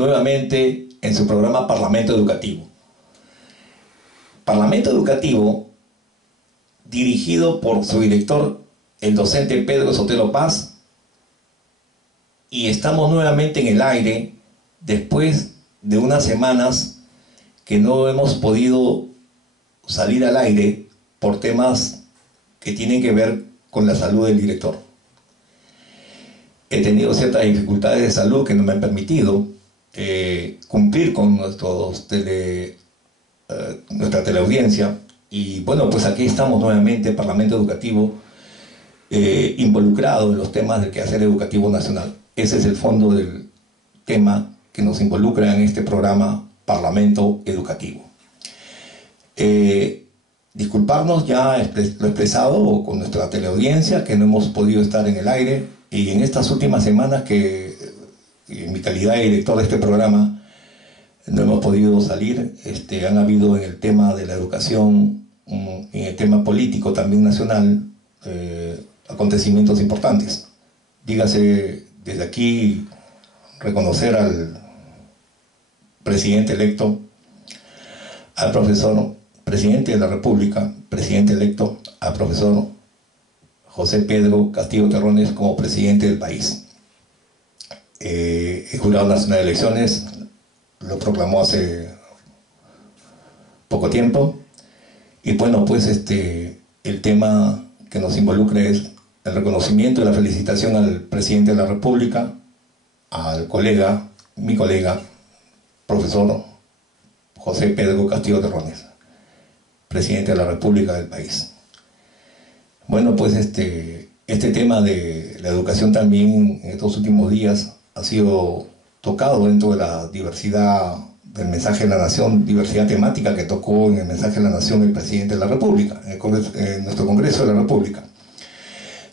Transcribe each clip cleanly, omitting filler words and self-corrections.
nuevamente en su programa Parlamento Educativo. Parlamento Educativo, dirigido por su director, el docente Pedro Sotelo Paz, y estamos nuevamente en el aire después de unas semanas que no hemos podido salir al aire por temas que tienen que ver con la salud del director. He tenido ciertas dificultades de salud que no me han permitido cumplir con nuestra teleaudiencia, y bueno, pues aquí estamos nuevamente, Parlamento Educativo, involucrado en los temas del quehacer educativo nacional. Ese es el fondo del tema que nos involucra en este programa Parlamento Educativo. Disculparnos, ya lo he expresado con nuestra teleaudiencia, que no hemos podido estar en el aire, y en estas últimas semanas que en mi calidad de director de este programa no hemos podido salir. Han habido en el tema de la educación, en el tema político también nacional, acontecimientos importantes. Dígase desde aquí reconocer al presidente electo, al profesor presidente de la República, presidente electo, al profesor José Pedro Castillo Terrones como presidente del país. El Jurado Nacional de Elecciones lo proclamó hace poco tiempo, y bueno, pues el tema que nos involucra es el reconocimiento y la felicitación al presidente de la República, al colega, mi colega, profesor José Pedro Castillo Terrones, presidente de la República del país. Bueno, pues este tema de la educación también en estos últimos días ha sido tocado dentro de la diversidad del mensaje de la Nación, diversidad temática que tocó en el mensaje de la Nación el presidente de la República, en nuestro Congreso de la República.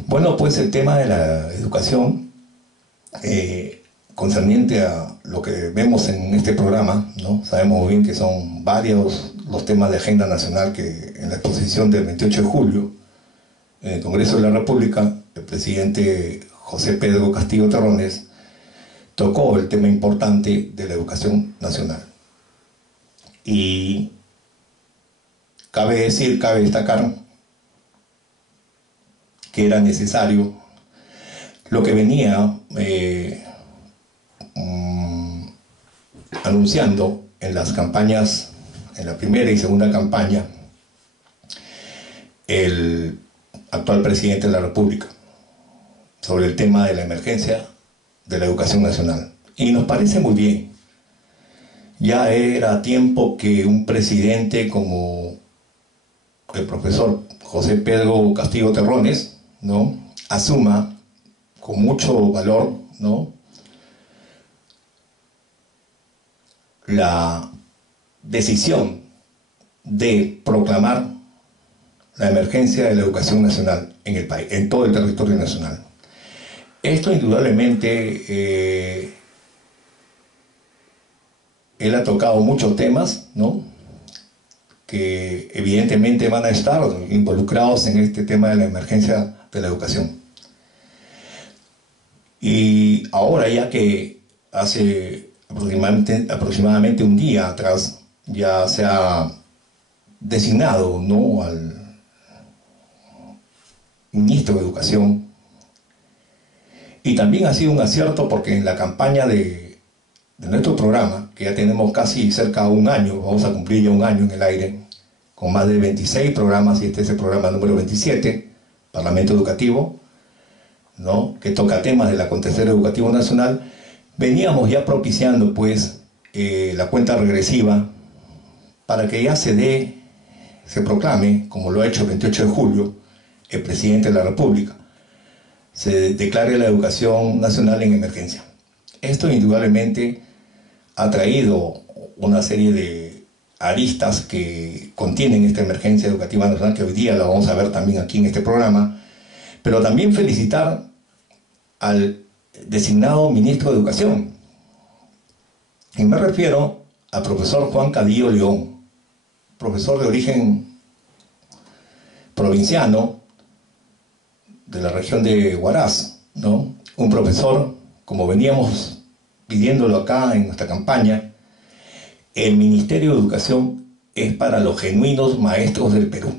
Bueno, pues el tema de la educación, concerniente a lo que vemos en este programa, ¿no? Sabemos muy bien que son varios los temas de agenda nacional que en la exposición del 28 de julio, en el Congreso de la República, el presidente José Pedro Castillo Terrones tocó el tema importante de la educación nacional. Y cabe destacar que era necesario lo que venía anunciando en las campañas, en la primera y segunda campaña, el actual presidente de la República sobre el tema de la emergencia de la educación nacional. Y nos parece muy bien. Ya era tiempo que un presidente como el profesor José Pedro Castillo Terrones, ¿no?, asuma con mucho valor, ¿no?, la decisión de proclamar la emergencia de la educación nacional en el país, en todo el territorio nacional. Esto indudablemente, él ha tocado muchos temas, ¿no?, que evidentemente van a estar involucrados en este tema de la emergencia de la educación. Y ahora, ya que hace aproximadamente un día atrás ya se ha designado, ¿no?, al ministro de Educación, y también ha sido un acierto porque en la campaña de nuestro programa, que ya tenemos casi cerca de un año, vamos a cumplir ya un año en el aire, con más de 26 programas, y este es el programa número 27, Parlamento Educativo, ¿no?, que toca temas del acontecer educativo nacional. Veníamos ya propiciando pues la cuenta regresiva para que ya se proclame, como lo ha hecho el 28 de julio el presidente de la República, se declare la educación nacional en emergencia. Esto indudablemente ha traído una serie de aristas que contienen esta emergencia educativa nacional, que hoy día la vamos a ver también aquí en este programa, pero también felicitar al designado ministro de Educación. Y me refiero al profesor Juan Cadillo León, profesor de origen provinciano de la región de Huaraz, ¿no?, un profesor, como veníamos pidiéndolo acá en nuestra campaña, el Ministerio de Educación es para los genuinos maestros del Perú.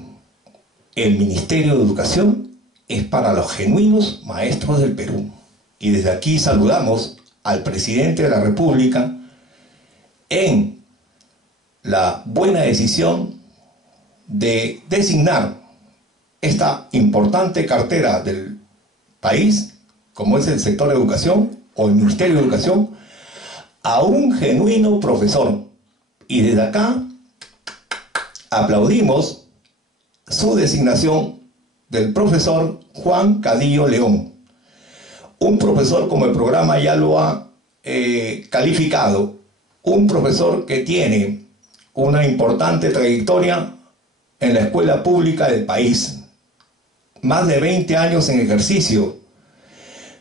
El Ministerio de Educación es para los genuinos maestros del Perú. Y desde aquí saludamos al presidente de la República en la buena decisión de designar esta importante cartera del país, como es el sector de educación o el Ministerio de Educación, a un genuino profesor. Y desde acá aplaudimos su designación del profesor Juan Cadillo León. Un profesor, como el programa ya lo ha calificado, un profesor que tiene una importante trayectoria en la escuela pública del país. Más de 20 años en ejercicio,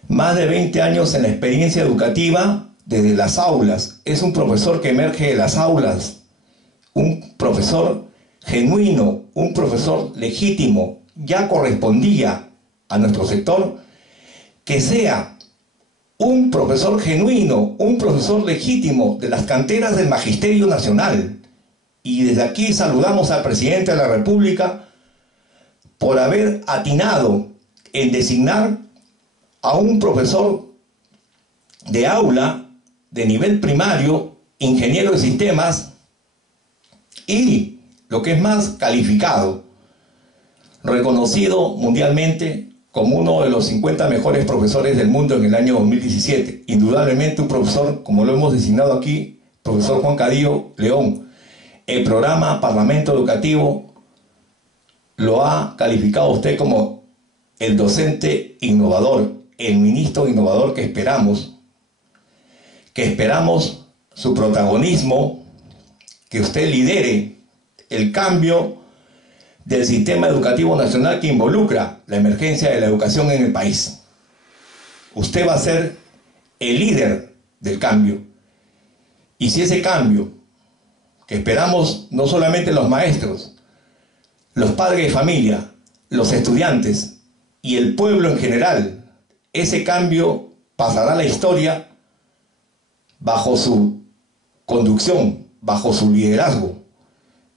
más de 20 años en la experiencia educativa desde las aulas. Es un profesor que emerge de las aulas, un profesor genuino, un profesor legítimo. Ya correspondía a nuestro sector que sea un profesor genuino, un profesor legítimo de las canteras del Magisterio Nacional. Y desde aquí saludamos al presidente de la República por haber atinado en designar a un profesor de aula de nivel primario, ingeniero de sistemas y, lo que es más, calificado, reconocido mundialmente como uno de los 50 mejores profesores del mundo en el año 2017. Indudablemente un profesor, como lo hemos designado aquí, profesor Juan Cadillo León. El programa Parlamento Educativo lo ha calificado usted como el docente innovador, el ministro innovador que esperamos su protagonismo, que usted lidere el cambio del sistema educativo nacional que involucra la emergencia de la educación en el país. Usted va a ser el líder del cambio. Y si ese cambio, que esperamos no solamente los maestros, los padres de familia, los estudiantes y el pueblo en general, ese cambio pasará a la historia bajo su conducción, bajo su liderazgo.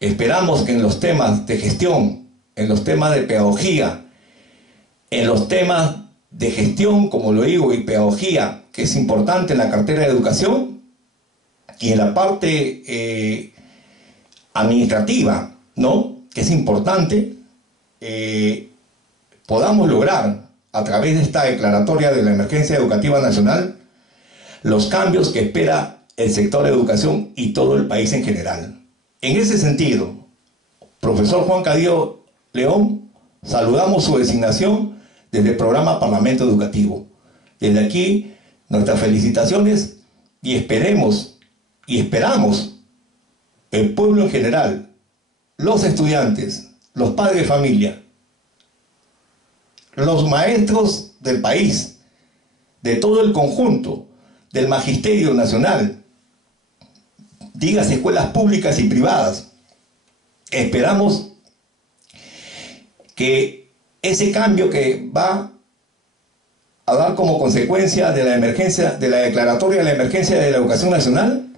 Esperamos que en los temas de gestión, en los temas de pedagogía, en los temas de gestión, como lo digo, y pedagogía, que es importante en la cartera de educación, y en la parte administrativa, ¿no?, que es importante, podamos lograr, a través de esta declaratoria de la emergencia educativa nacional, los cambios que espera el sector de educación y todo el país en general. En ese sentido, profesor Juan Cadillo León, saludamos su designación desde el programa Parlamento Educativo. Desde aquí, nuestras felicitaciones y esperamos el pueblo en general, los estudiantes, los padres de familia, los maestros del país, de todo el conjunto del Magisterio Nacional, dígase escuelas públicas y privadas. Esperamos que ese cambio que va a dar como consecuencia de la emergencia, de la declaratoria de la emergencia de la educación nacional,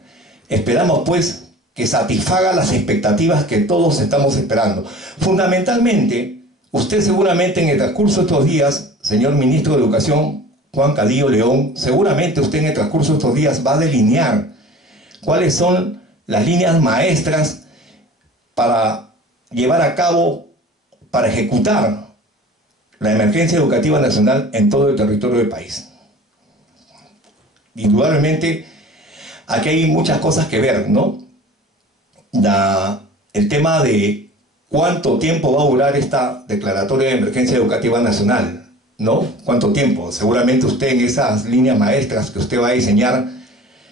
esperamos pues que satisfaga las expectativas que todos estamos esperando. Fundamentalmente, usted seguramente en el transcurso de estos días, señor ministro de Educación, Juan Cadillo León, seguramente usted en el transcurso de estos días va a delinear cuáles son las líneas maestras para llevar a cabo, para ejecutar la emergencia educativa nacional en todo el territorio del país. Indudablemente, aquí hay muchas cosas que ver, ¿no? El tema de cuánto tiempo va a durar esta declaratoria de emergencia educativa nacional, ¿no? ¿Cuánto tiempo? Seguramente usted en esas líneas maestras que usted va a diseñar,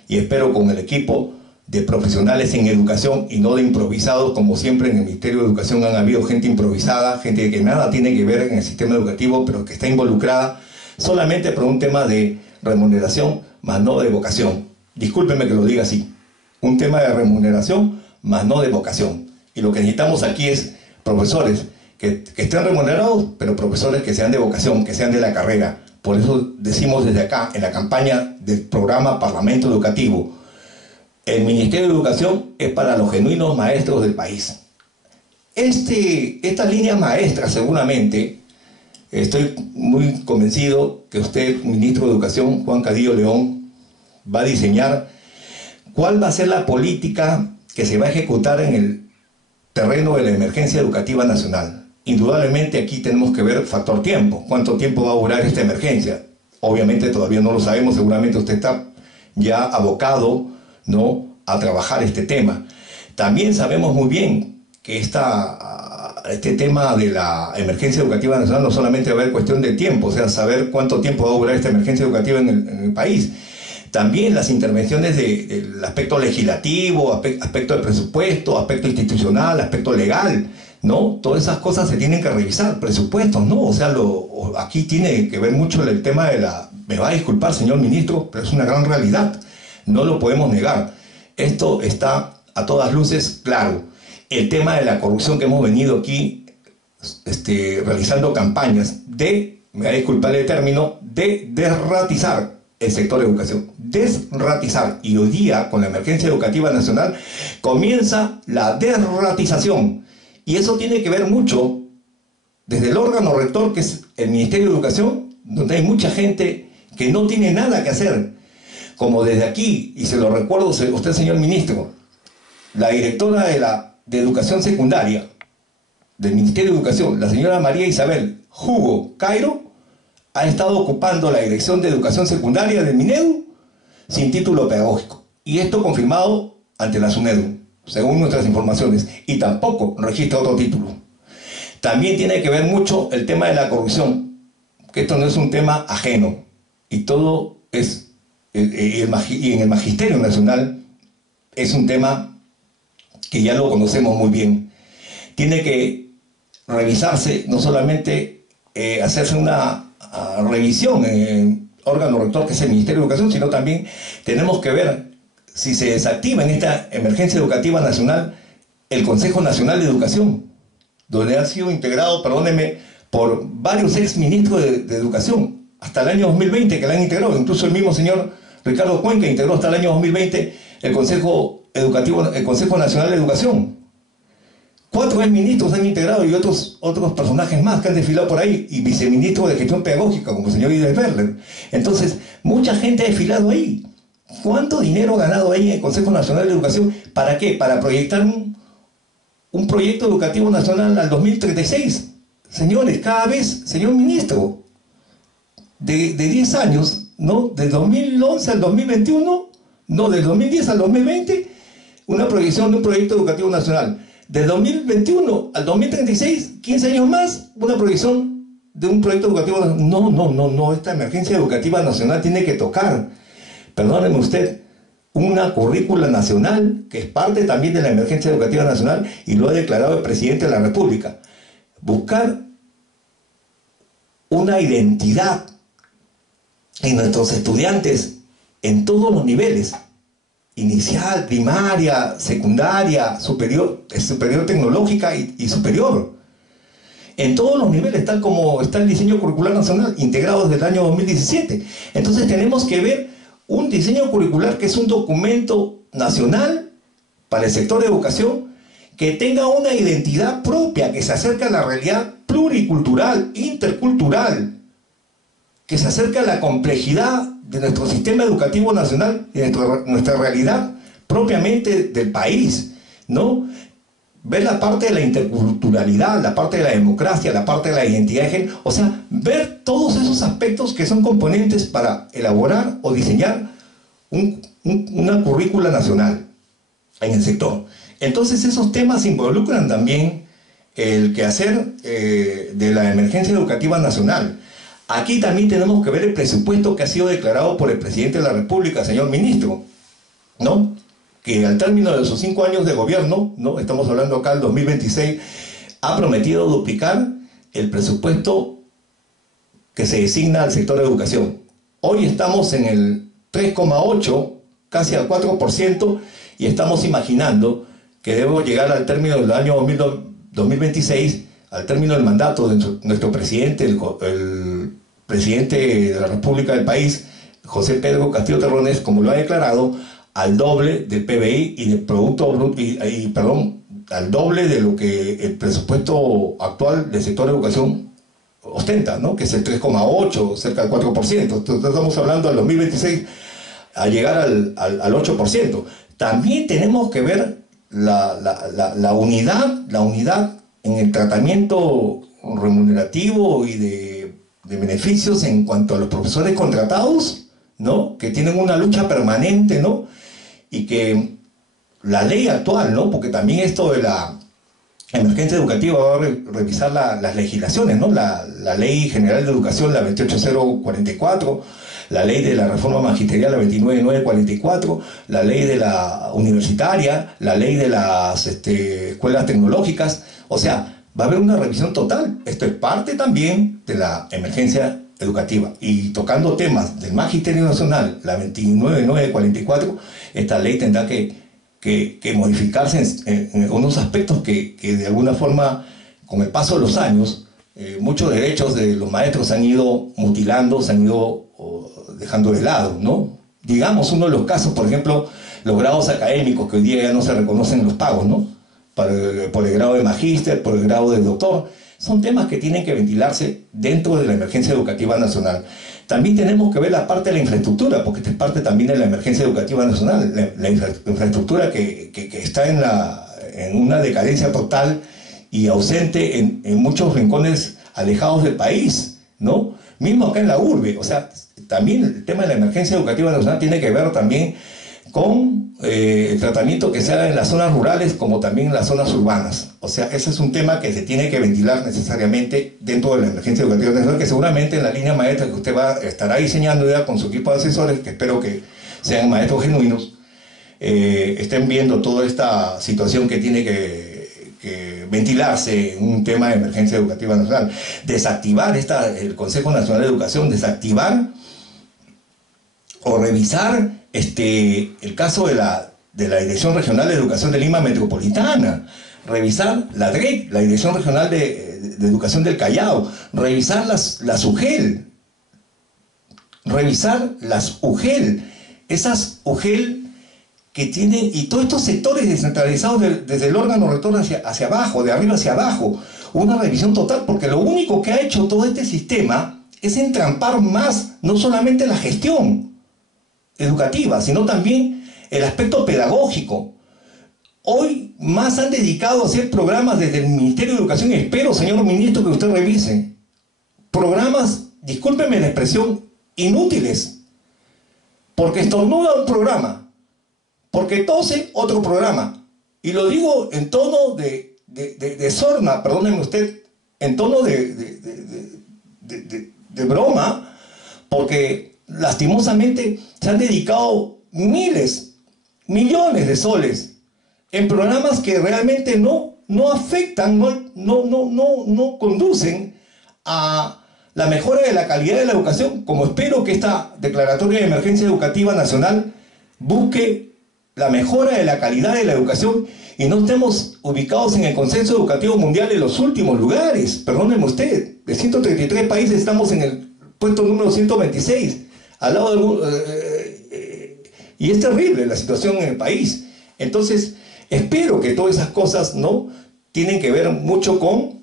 y espero con el equipo de profesionales en educación y no de improvisados, como siempre en el Ministerio de Educación han habido gente improvisada, gente que nada tiene que ver en el sistema educativo, pero que está involucrada solamente por un tema de remuneración, más no de vocación. Discúlpenme que lo diga así, un tema de remuneración, más no de vocación. Y lo que necesitamos aquí es profesores que estén remunerados, pero profesores que sean de vocación, que sean de la carrera, Por eso decimos desde acá, en la campaña del programa Parlamento Educativo, el Ministerio de Educación es para los genuinos maestros del país. Esta línea maestra, seguramente, estoy muy convencido que usted, ministro de Educación, Juan Cadillo León, va a diseñar cuál va a ser la política que se va a ejecutar en el terreno de la emergencia educativa nacional. Indudablemente aquí tenemos que ver el factor tiempo. ¿Cuánto tiempo va a durar esta emergencia? Obviamente todavía no lo sabemos, seguramente usted está ya abocado, ¿no?, a trabajar este tema. También sabemos muy bien que este tema de la emergencia educativa nacional no solamente va a haber cuestión de tiempo, o sea, saber cuánto tiempo va a durar esta emergencia educativa en el país. También las intervenciones del aspecto legislativo, aspecto de presupuesto, aspecto institucional, aspecto legal, ¿no? Todas esas cosas se tienen que revisar, presupuestos, ¿no? O sea, aquí tiene que ver mucho el tema de me va a disculpar, señor ministro, pero es una gran realidad, no lo podemos negar. Esto está a todas luces claro. El tema de la corrupción que hemos venido aquí realizando campañas me va a disculpar el término, de desratizar el sector de educación, desratizar. Y hoy día, con la emergencia educativa nacional, comienza la desratización. Y eso tiene que ver mucho desde el órgano rector, que es el Ministerio de Educación, donde hay mucha gente que no tiene nada que hacer. Como desde aquí, y se lo recuerdo a usted, señor ministro, la directora de Educación Secundaria del Ministerio de Educación, la señora María Isabel Hugo Cairo, ha estado ocupando la dirección de Educación Secundaria del Minedu sin título pedagógico. Y esto confirmado ante la SUNEDU, según nuestras informaciones, y tampoco registra otro título. También tiene que ver mucho el tema de la corrupción, que esto no es un tema ajeno, y todo es, y en el Magisterio Nacional es un tema que ya lo conocemos muy bien. Tiene que revisarse, no solamente hacerse una revisión en el órgano rector, que es el Ministerio de Educación, sino también tenemos que ver si se desactiva en esta emergencia educativa nacional el Consejo Nacional de Educación, donde ha sido integrado, perdónenme, por varios exministros de Educación, hasta el año 2020 que la han integrado. Incluso el mismo señor Ricardo Cuenca integró hasta el año 2020 el Consejo Nacional de Educación. 4 exministros han integrado y otros personajes más que han desfilado por ahí, y viceministro de Gestión Pedagógica, como el señor Ides Berler. Entonces, mucha gente ha desfilado ahí. ¿Cuánto dinero ha ganado ahí en el Consejo Nacional de Educación? ¿Para qué? Para proyectar un proyecto educativo nacional al 2036. Señores, cada vez, señor ministro, de 10 años, ¿no? Del 2011 al 2021, no, del 2010 al 2020, una proyección de un proyecto educativo nacional. Del 2021 al 2036, 15 años más, una proyección de un proyecto educativo nacional. No, esta emergencia educativa nacional tiene que tocar, perdóneme usted, una currícula nacional, que es parte también de la emergencia educativa nacional, y lo ha declarado el presidente de la República. Buscar una identidad en nuestros estudiantes en todos los niveles, inicial, primaria, secundaria, superior tecnológica y superior. En todos los niveles, tal como está el diseño curricular nacional, integrado desde el año 2017. Entonces tenemos que ver un diseño curricular que es un documento nacional para el sector de educación, que tenga una identidad propia, que se acerque a la realidad pluricultural, intercultural, que se acerque a la complejidad de nuestro sistema educativo nacional y de nuestra realidad propiamente del país, ¿no? Ver la parte de la interculturalidad, la parte de la democracia, la parte de la identidad de género, o sea, ver todos esos aspectos que son componentes para elaborar o diseñar una currícula nacional en el sector. Entonces esos temas involucran también el quehacer de la emergencia educativa nacional. Aquí también tenemos que ver el presupuesto que ha sido declarado por el presidente de la República, señor ministro, ¿no? Que al término de sus 5 años de gobierno, ¿no? Estamos hablando acá del 2026, ha prometido duplicar el presupuesto que se designa al sector de educación. Hoy estamos en el 3,8, casi al 4%, y estamos imaginando que debemos llegar al término del año 2026, al término del mandato de nuestro presidente, el presidente de la República del país, José Pedro Castillo Terrones, como lo ha declarado, al doble del PBI y del Producto Bruto, al doble de lo que el presupuesto actual del sector de educación ostenta, ¿no? Que es el 3,8, cerca del 4%. Entonces estamos hablando del 2026 a llegar al 8%. También tenemos que ver la unidad en el tratamiento remunerativo y de beneficios en cuanto a los profesores contratados, ¿no? Que tienen una lucha permanente, ¿no? Y que la ley actual, ¿no? Porque también esto de la emergencia educativa va a revisar las legislaciones, ¿no? La Ley General de Educación, la 28044, la ley de la reforma magisterial, la 29944, la ley de la universitaria, la ley de las escuelas tecnológicas. O sea, va a haber una revisión total. Esto es parte también de la emergencia educativa. Y tocando temas del Magisterio Nacional, la 29944, esta ley tendrá que modificarse en algunos aspectos que de alguna forma, con el paso de los años, muchos derechos de los maestros se han ido mutilando, se han ido dejando de lado, ¿no? Digamos, uno de los casos, por ejemplo, los grados académicos, que hoy día ya no se reconocen los pagos, ¿no? Por el grado de magíster, por el grado de doctor, son temas que tienen que ventilarse dentro de la emergencia educativa nacional. También tenemos que ver la parte de la infraestructura, porque esta es parte también de la emergencia educativa nacional, la infraestructura que está en una decadencia total y ausente en muchos rincones alejados del país, ¿no? Mismo acá en la urbe. O sea, también el tema de la emergencia educativa nacional tiene que ver también con el tratamiento que se haga en las zonas rurales como también en las zonas urbanas. O sea, ese es un tema que se tiene que ventilar necesariamente dentro de la emergencia educativa nacional, que seguramente en la línea maestra que usted estará diseñando ya con su equipo de asesores, que espero que sean maestros genuinos, estén viendo toda esta situación que tiene que ventilarse en un tema de emergencia educativa nacional. Desactivar el Consejo Nacional de Educación, desactivar o revisar el caso de la Dirección Regional de Educación de Lima Metropolitana, revisar la DREC, la Dirección Regional de Educación del Callao, revisar las UGEL, esas UGEL que tienen, y todos estos sectores descentralizados desde el órgano rector hacia abajo, de arriba hacia abajo, una revisión total, porque lo único que ha hecho todo este sistema es entrampar más, no solamente la gestión educativa, sino también el aspecto pedagógico. Hoy más han dedicado a hacer programas desde el Ministerio de Educación, y espero, señor ministro, que usted revise programas, discúlpeme la expresión, inútiles, porque estornuda un programa, porque tose otro programa, y lo digo en tono de sorna, perdóneme usted, en tono de broma, porque lastimosamente se han dedicado miles, millones de soles en programas que realmente no afectan, no conducen a la mejora de la calidad de la educación, como espero que esta declaratoria de emergencia educativa nacional busque la mejora de la calidad de la educación y no estemos ubicados en el consenso educativo mundial en los últimos lugares. Perdónenme usted, de 133 países estamos en el puesto número 126. Al lado y es terrible la situación en el país. Entonces, espero que todas esas cosas no tienen que ver mucho con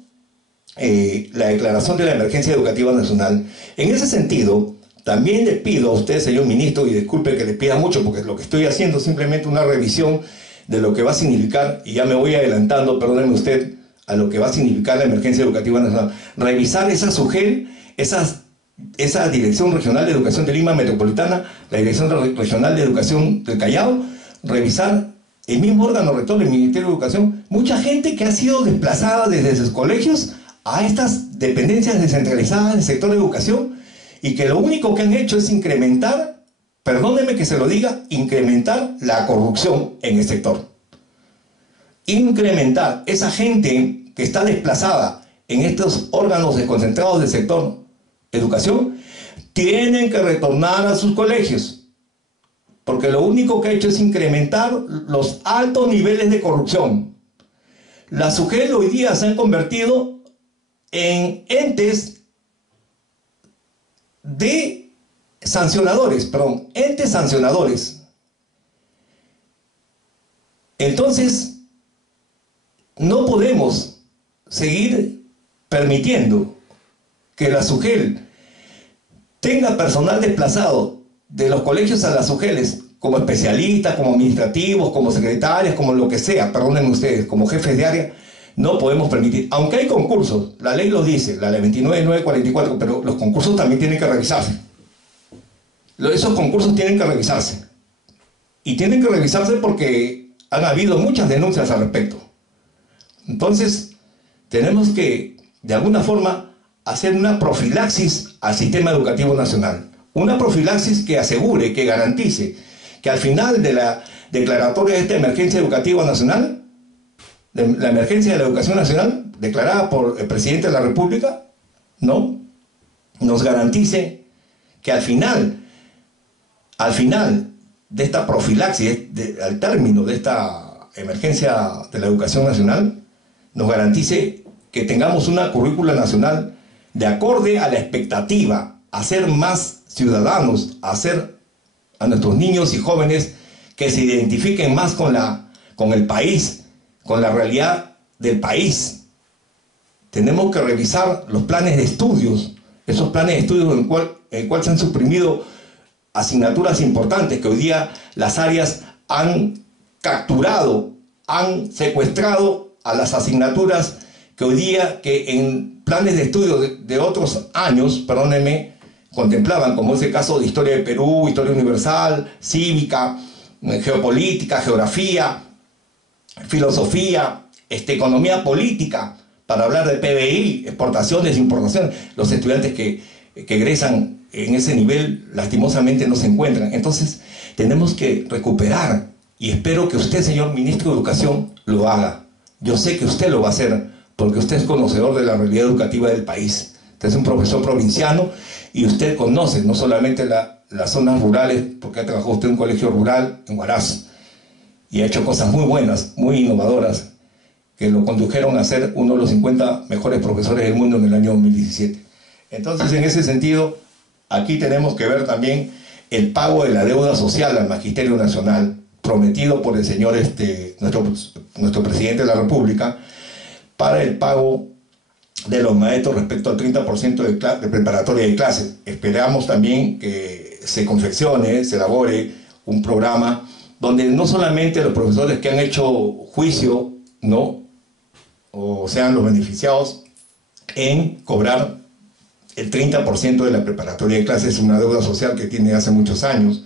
la declaración de la emergencia educativa nacional. En ese sentido, también le pido a usted, señor ministro, y disculpe que le pida mucho, porque lo que estoy haciendo es simplemente una revisión de lo que va a significar, y ya me voy adelantando, perdóneme usted, a lo que va a significar la emergencia educativa nacional. Revisar esa SUGEL, esa Dirección Regional de Educación de Lima Metropolitana, la Dirección Regional de Educación del Callao, revisar el mismo órgano rector del Ministerio de Educación, mucha gente que ha sido desplazada desde sus colegios a estas dependencias descentralizadas del sector de educación, y que lo único que han hecho es incrementar, perdónenme que se lo diga, incrementar la corrupción en el sector. Incrementar esa gente que está desplazada en estos órganos desconcentrados del sector educación, tienen que retornar a sus colegios, porque lo único que ha hecho es incrementar los altos niveles de corrupción. Las SUGEL hoy día se han convertido en entes de sancionadores, perdón, entes sancionadores. Entonces, no podemos seguir permitiendo que la SUGEL tenga personal desplazado de los colegios a las SUGELes como especialistas, como administrativos, como secretarias, como lo que sea, perdonen ustedes, como jefes de área. No podemos permitir, aunque hay concursos, la ley lo dice, la ley 29.944, pero los concursos también tienen que revisarse. Esos concursos tienen que revisarse. Y tienen que revisarse porque han habido muchas denuncias al respecto. Entonces, tenemos que, de alguna forma, hacer una profilaxis al sistema educativo nacional. Una profilaxis que asegure, que garantice, que al final de la declaratoria de esta emergencia educativa nacional, la emergencia de la educación nacional, declarada por el presidente de la República, ¿no?, nos garantice que al final de esta profilaxis, al término de esta emergencia de la educación nacional, nos garantice que tengamos una currícula nacional de acorde a la expectativa, a ser más ciudadanos, a hacer a nuestros niños y jóvenes que se identifiquen más con el país, con la realidad del país. Tenemos que revisar los planes de estudios, esos planes de estudios en el cual se han suprimido asignaturas importantes que hoy día las áreas han capturado, han secuestrado a las asignaturas que hoy día, que en planes de estudio de otros años, perdónenme, contemplaban, como es el caso de Historia de Perú, Historia Universal, Cívica, Geopolítica, Geografía, Filosofía, Economía Política, para hablar de PBI, exportaciones, importaciones. Los estudiantes que egresan en ese nivel lastimosamente no se encuentran. Entonces tenemos que recuperar, y espero que usted, señor ministro de Educación, lo haga. Yo sé que usted lo va a hacer porque usted es conocedor de la realidad educativa del país. Usted es un profesor provinciano y usted conoce no solamente las zonas rurales, porque ha trabajado usted en un colegio rural en Huaraz y ha hecho cosas muy buenas, muy innovadoras, que lo condujeron a ser uno de los 50 mejores profesores del mundo en el año 2017. Entonces, en ese sentido, aquí tenemos que ver también el pago de la deuda social al Magisterio Nacional, prometido por el señor, nuestro presidente de la República, para el pago de los maestros respecto al 30% de preparatoria de clases. Esperamos también que se confeccione, se elabore un programa donde no solamente los profesores que han hecho juicio, ¿no?, o sean los beneficiados en cobrar el 30% de la preparatoria de clases. Es una deuda social que tiene hace muchos años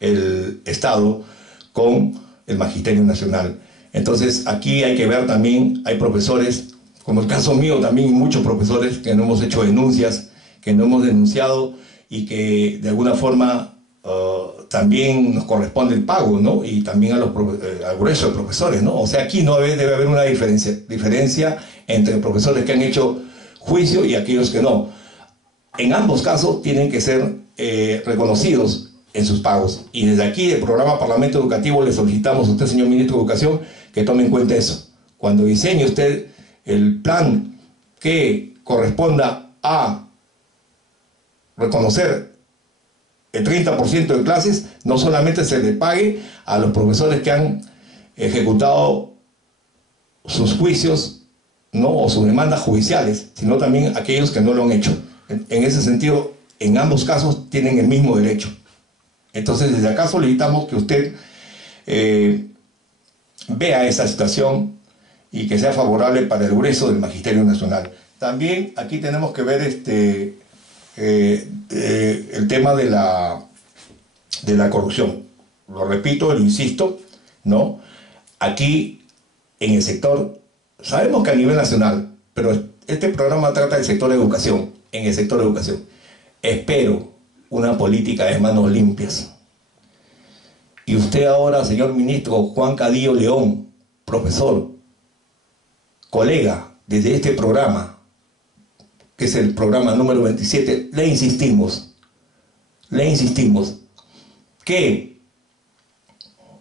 el Estado con el Magisterio Nacional. Entonces aquí hay que ver también, hay profesores, como el caso mío también, y muchos profesores que no hemos hecho denuncias, que no hemos denunciado y que de alguna forma también nos corresponde el pago, ¿no? Y también al grueso de profesores, ¿no? O sea, aquí no debe haber una diferencia entre profesores que han hecho juicio y aquellos que no. En ambos casos tienen que ser reconocidos en sus pagos. Y desde aquí, del programa Parlamento Educativo, le solicitamos a usted, señor ministro de Educación, que tome en cuenta eso. Cuando diseñe usted el plan que corresponda a reconocer el 30% de clases, no solamente se le pague a los profesores que han ejecutado sus juicios, ¿no?, o sus demandas judiciales, sino también a aquellos que no lo han hecho. En ese sentido, en ambos casos tienen el mismo derecho. Entonces, desde acá solicitamos que usted vea esa situación y que sea favorable para el grueso del Magisterio Nacional. También aquí tenemos que ver el tema de la corrupción. Lo repito, lo insisto, ¿no? Aquí, en el sector, sabemos que a nivel nacional, pero este programa trata del sector de educación. En el sector de educación, espero una política de manos limpias. Y usted ahora, señor ministro Juan Cadillo León, profesor, colega desde este programa, que es el programa número 27, le insistimos que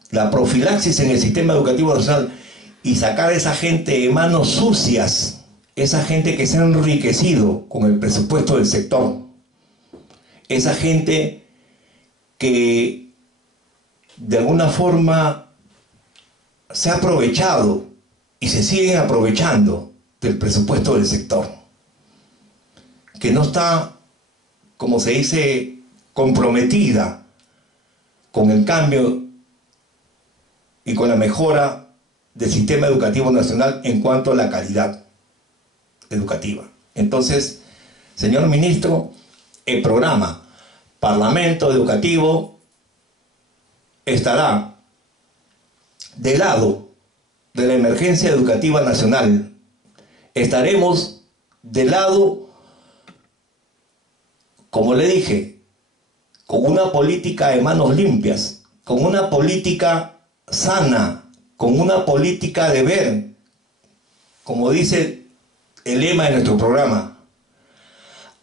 la profilaxis en el sistema educativo nacional y sacar a esa gente de manos sucias, esa gente que se ha enriquecido con el presupuesto del sector, esa gente que de alguna forma se ha aprovechado y se siguen aprovechando del presupuesto del sector, que no está, como se dice, comprometida con el cambio y con la mejora del sistema educativo nacional en cuanto a la calidad educativa. Entonces, señor ministro, el programa Parlamento Educativo estará del lado de la emergencia educativa nacional. Estaremos del lado, como le dije, con una política de manos limpias, con una política sana, con una política de ver, como dice el lema de nuestro programa,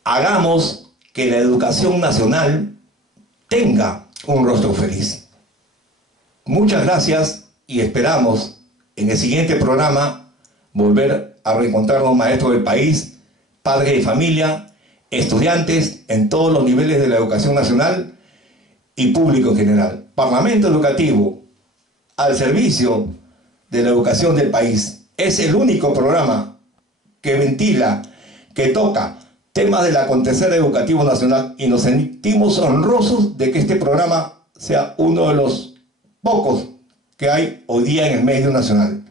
hagamos que la educación nacional tenga un rostro feliz. Muchas gracias y esperamos en el siguiente programa volver a reencontrarnos, maestros del país, padres de familia, estudiantes en todos los niveles de la educación nacional y público en general. Parlamento Educativo al servicio de la educación del país. Es el único programa que ventila, que toca temas del acontecer educativo nacional, y nos sentimos honrosos de que este programa sea uno de los pocos que hay hoy día en el medio nacional.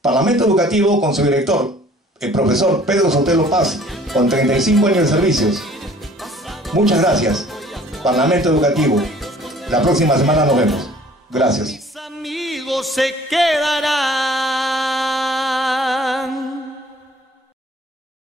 Parlamento Educativo con su director, el profesor Pedro Sotelo Paz, con 35 años de servicios. Muchas gracias. Parlamento Educativo. La próxima semana nos vemos. Gracias. Mis amigos se quedarán.